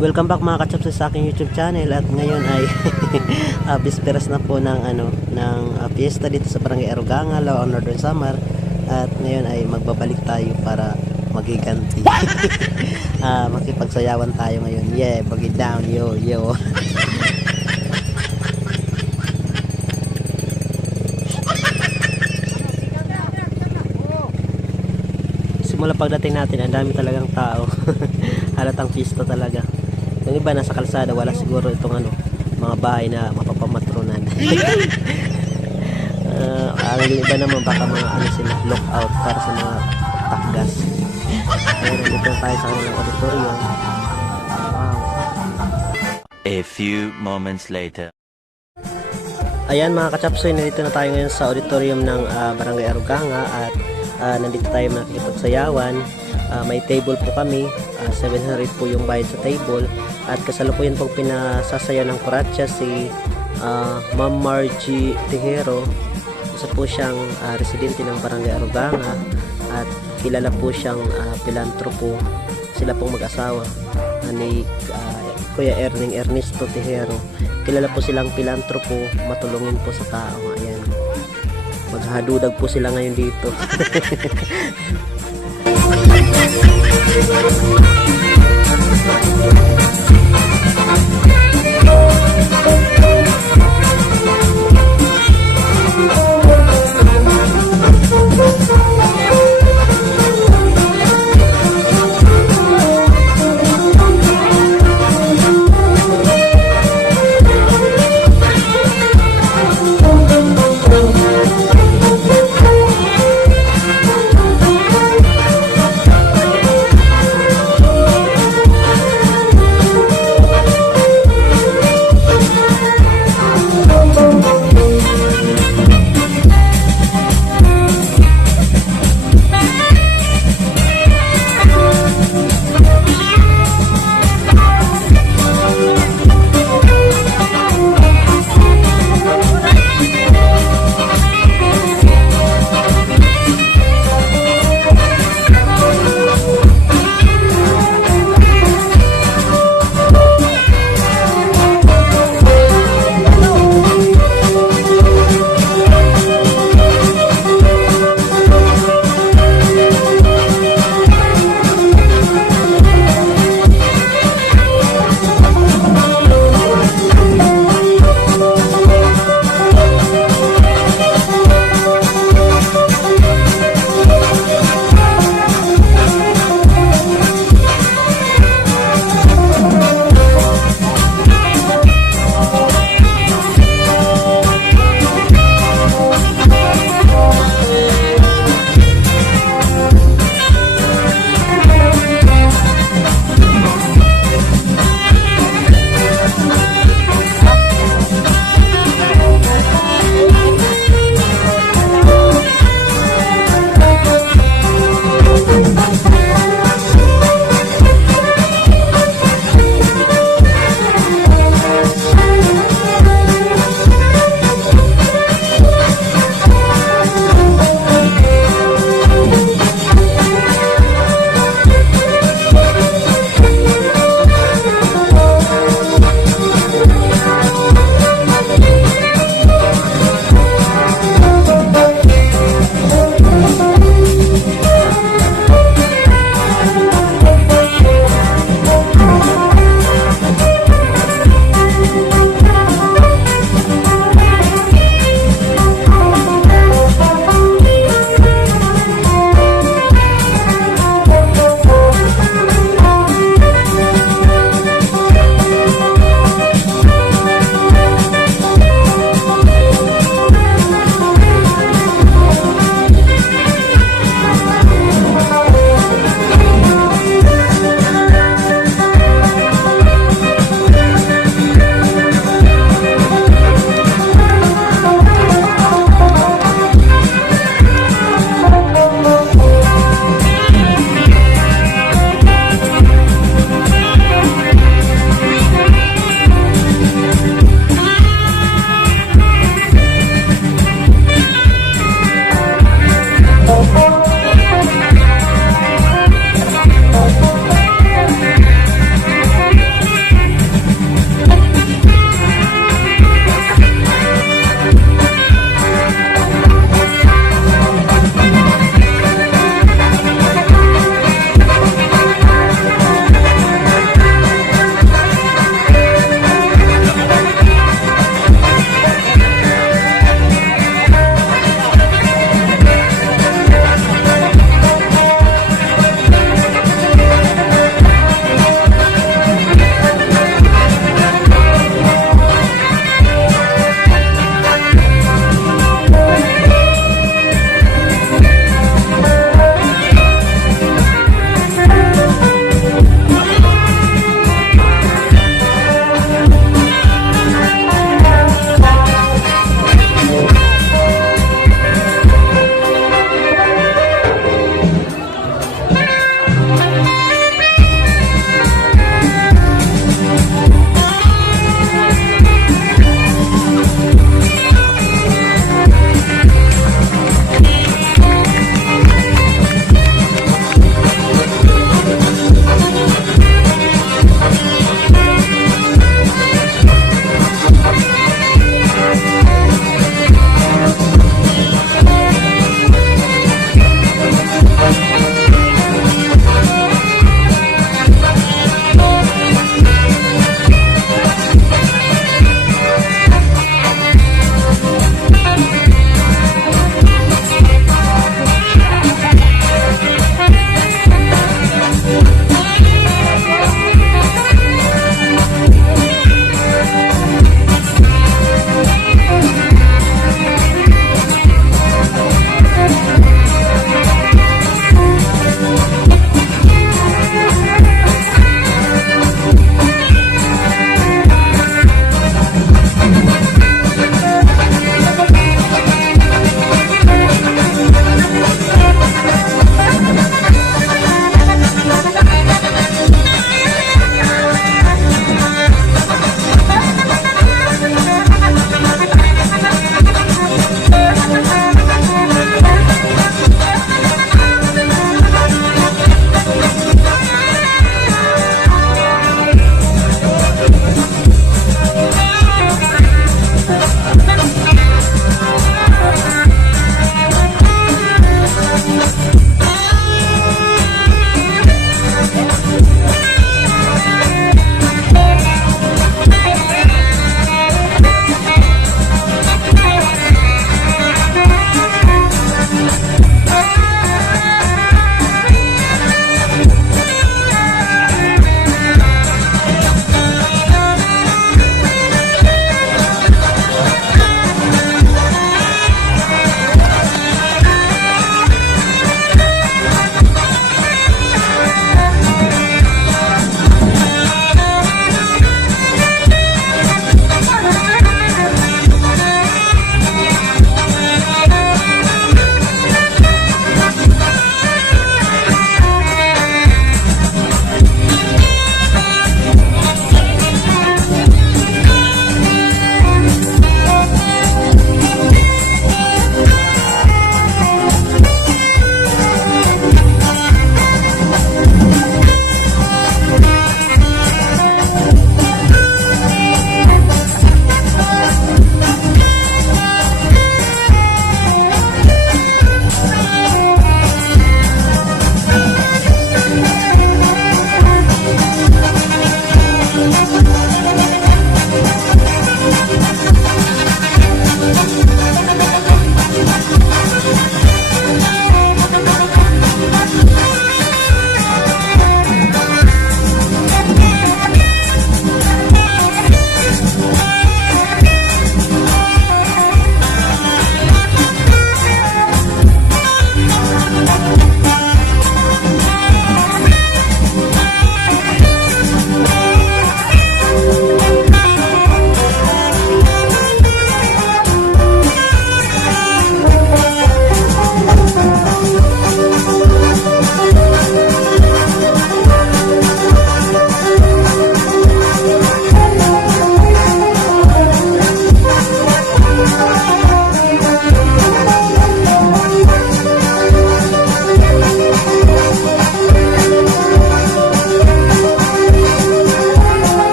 Welcome back mga kachaps sa aking YouTube channel. At ngayon ay bisperas na po ng fiesta dito sa Barangay Aruganga, Lao, Northern Samar. At ngayon ay magbabalik tayo para magiganti. Makipagsayawan tayo ngayon. Yeah, bagi down, yo yo. Simula pagdating natin, ang dami talagang tao. Halatang fiesta talaga. Yung iba nasa kalsada, wala siguro itong mga bahay na mapapamatronan. Ang iba naman baka mga sila, lockout para sa mga takgas. Ngayon, dito tayo sa kanilang auditorium. Wow. A few moments later. Ayan mga kachapsoy, nandito na tayo ngayon sa auditorium ng Barangay Aruganga at nandito tayo makikipagsayawan. May table po kami, 700 po yung bayad sa table at kasalukuyan pong pinasasayaw ng kuratsa si Ma'am Margie Tejero. Isa po siyang residente ng Barangay Aruganga at kilala po siyang pilantropo. Sila pong mag-asawa ni Kuya Ernesto Tejero. Kilala po silang pilantropo, matulungin po sa tao. Ayan, maghadudag po sila ngayon dito.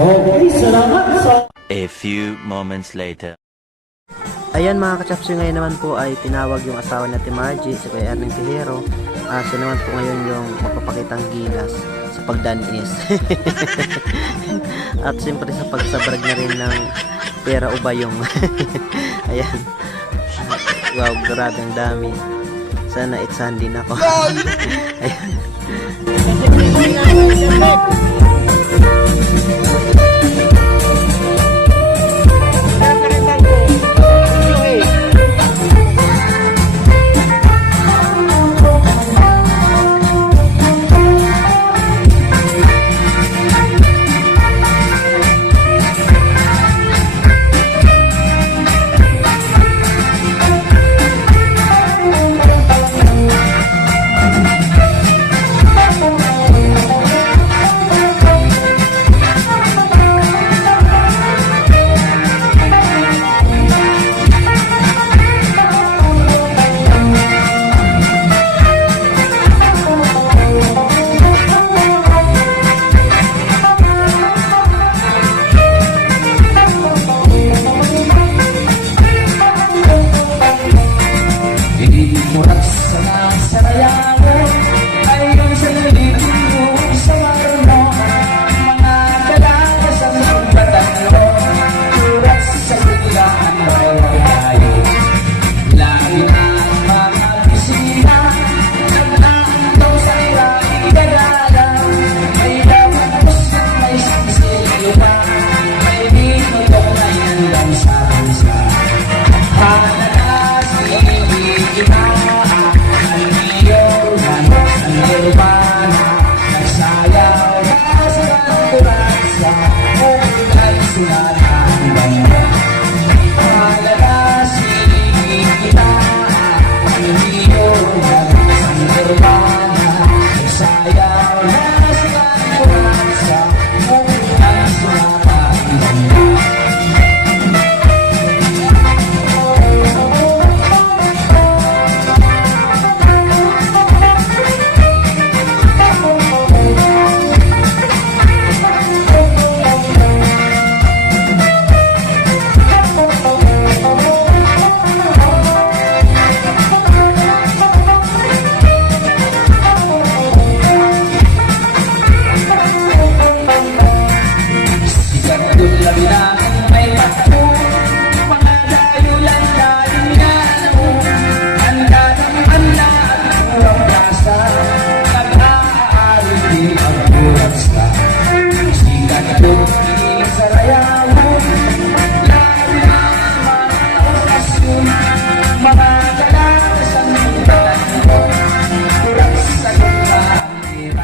Okay, salamat sa... A few moments later. Ayan mga kachapsoy, ngayon naman po ay tinawag yung asawa ni Ate Margie, si Kuya Erning Tejero. Siya naman po ngayon yung magpapakitang gilas sa pagdanis. At siyempre sa pagsabrag na rin ng pera o bayong. Ayan. Wow, grabe ang dami. Sana itsahan din ako. Ayan.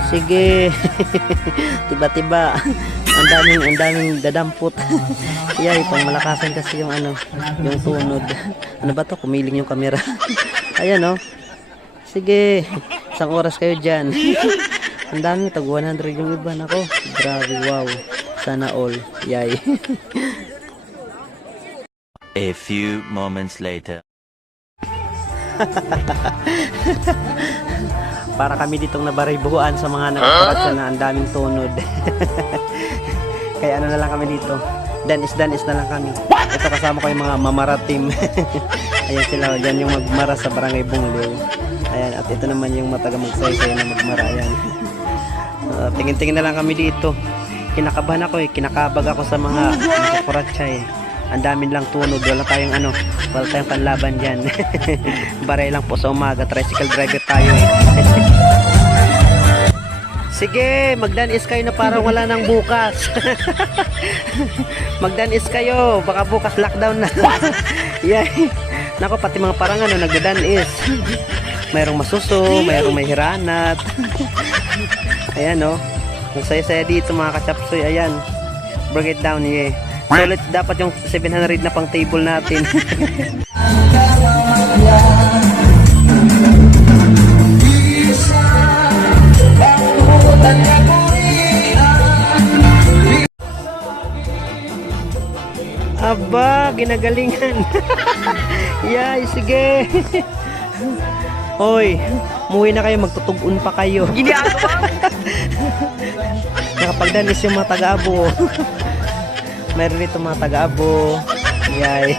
Sige. Tiba-tiba. Ang daming dadampot. Yay, pang malakasan kasi yung yung tunod. Ano ba to? Kumiling yung camera. Ayan oh. Sige. Isang oras kayo dyan. Ang dami, tag 100 yung iba. Nako, grabe, wow. Sana all. Yay. A few moments later. Para kami ditong nabaraybuhan sa mga nagpaparatsa na ang daming tunod. Kaya ano na lang kami dito. Danis na lang kami. Ito kasama ko yung mga mamaratim. Ayan sila, dyan yung magmara sa Barangay Bungliw. Ayan, at ito naman yung mataga magsaysay na magmara. Ayan. Tingin-tingin na lang kami dito. Kinakabahan ako kinakabag ako sa mga nagpaparatsa Ang dami lang tunod, wala tayong panlaban dyan. Baray lang po sa umaga, tricycle driver tayo Sige, magdanis kayo na parang wala nang bukas. Magdanis kayo, baka bukas lockdown na. Yay. Nako, pati mga parang nagdanis. Mayroong masuso, mayroong may hiranat. Ayan ang saya-saya dito mga kachapsoy. Ayan, bring it down Solid dapat yung 700 na pang table natin. Aba, ginagalingan. Yay, sige. Hoy, umuwi na kayo, magtutugon pa kayo. Ginagawa. Nakapagdanis yung mga taga-abo. Meron dito mga taga-abo. Yay.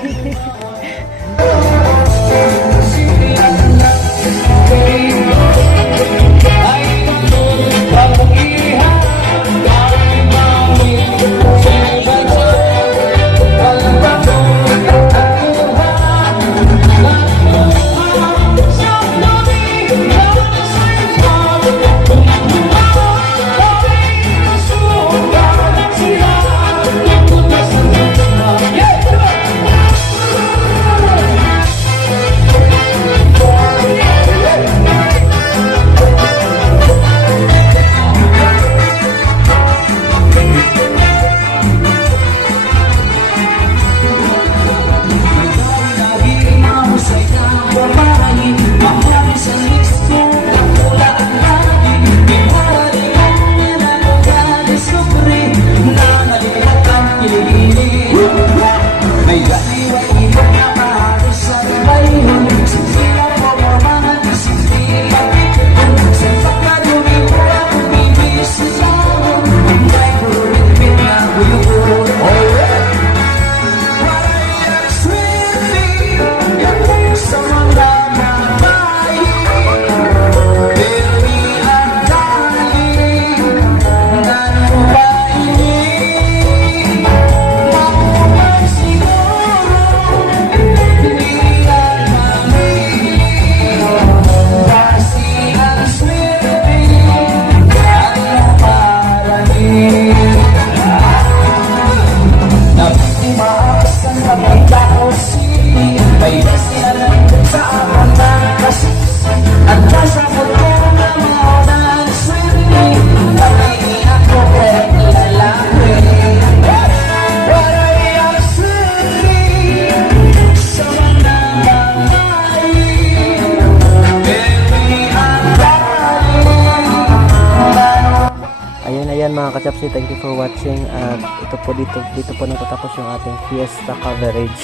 Ayan mga kachapsi, thank you for watching. At ito po dito po natatapos yung ating fiesta coverage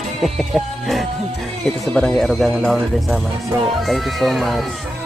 dito sa Barangay Aruganga, Laon, Rizal. So thank you so much.